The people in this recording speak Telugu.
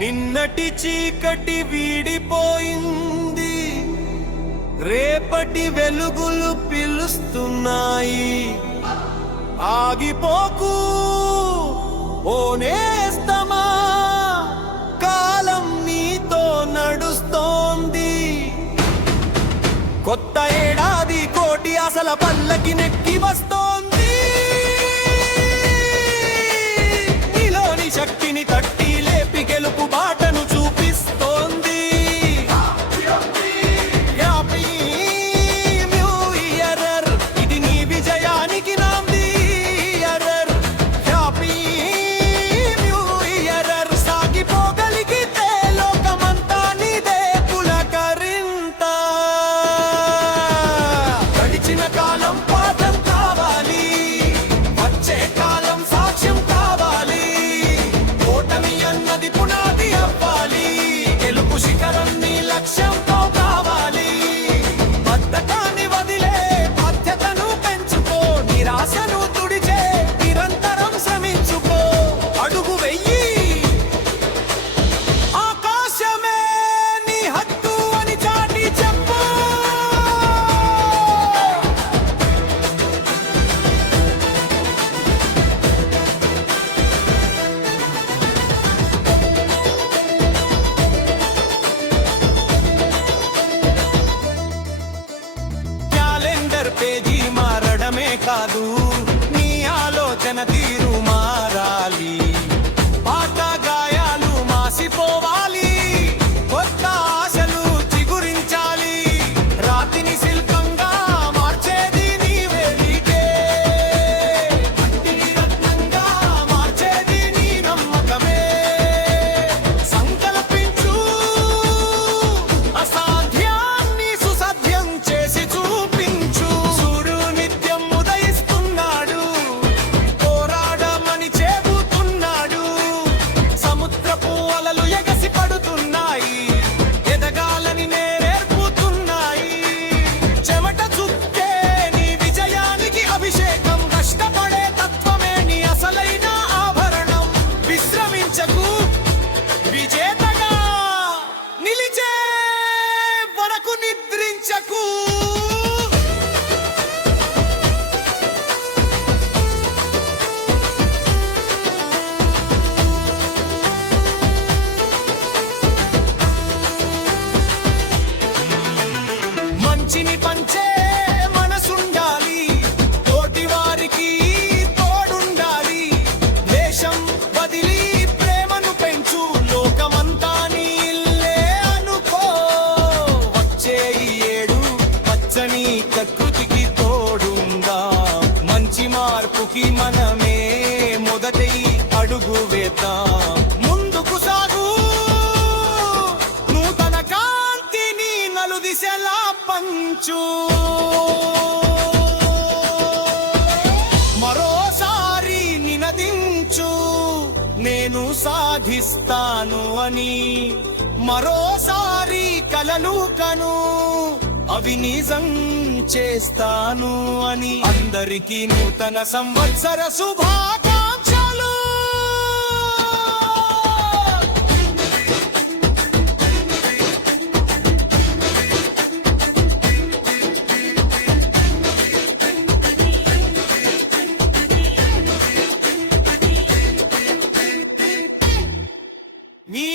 నిన్నటి చీకటి వీడిపోయింది, రేపటి వెలుగులు పిలుస్తున్నాయి. ఆగిపోకు ఓ నేస్తమా, కాలం నీతో నడుస్తోంది. కొత్త ఏడాది కోటి అసల పల్లకి నెక్కి వస్తోంది. నీలోని శక్తిని తట్టి లేపి గెలుపు బాటను చూపిస్తోంది. హ్యాపీ న్యూ ఇయర్, ఇది నీ విజయానికి నాంది. హ్యాపీ న్యూ ఇయర్, సాగిపోగలిగితే లోకమంతా నీదే పులకరింత. గడిచిన కాలం పాఠం కావాలి, వచ్చే కాలం సాక్ష్యం కావాలి. ఓటమి అన్నది పునాది అవ్వాలి, గెలుపు శిఖరం నీ లక్ష్యంతో కావాలి. బద్ధకాన్ని వదిలే బాధ్యతను పెంచుకో, నిరాశను తుడిచే నిరంతరం శ్రమించుకో. అడుగు వెయ్యి, ఆకాశమే నీ హద్దు అని చాటి చెప్పు. క్యాలెండర్ పేజీ మారడమే కాదు, నీ ఆలోచన తీరు మారాలి. పాత గాయాలు మాసిపోవాలి, కొత్త ఆశలు చిగురించాలి. రాతిని శిల్పంగా మార్చేది నీవే నీకే, మట్టిని రత్నంగా మార్చేది నీ నమ్మకమే. సంకల్పించు, అసాధ్యాన్ని సుసాధ్యం చేసి చూపించు. సూర్యుడు నిత్యం ఉదయిస్తున్నాడు, పోరాడమని చెబుతున్నాడు. సముద్రపు అలలు ఎగసి పడుతున్నాయి, ఎదగాలని నేర్పుతున్నాయి. చెమట చుక్కే నీ విజయానికి అభిషేకం, కష్టపడే తత్వమే నీ అసలైన ఆభరణం. విశ్రమించకు, విజేతగా నిలిచే వరకు నిద్రించకు. మంచిని పంచే మనసుండాలి, తోటి వారికి తోడుండాలి. దేశం వదిలి ప్రేమను పెంచు, లోకమంతా నీ ఇల్లే అనుకో. వచ్చే ఈ ఏడు పచ్చని ప్రకృతికి తోడుందా, మంచి మార్పుకి మనమే మొదటి అడుగు వేద్దాం. ముందుకు సాగు, నూతన కాంతిని నలుదిశలా పంచు. మరోసారి నినదించు, నేను సాధిస్తాను అని. మరోసారి కలలు కను, అవి నిజం చేస్తాను అని. అందరికీ నూతన సంవత్సర శుభాకాంక్షలు. నీ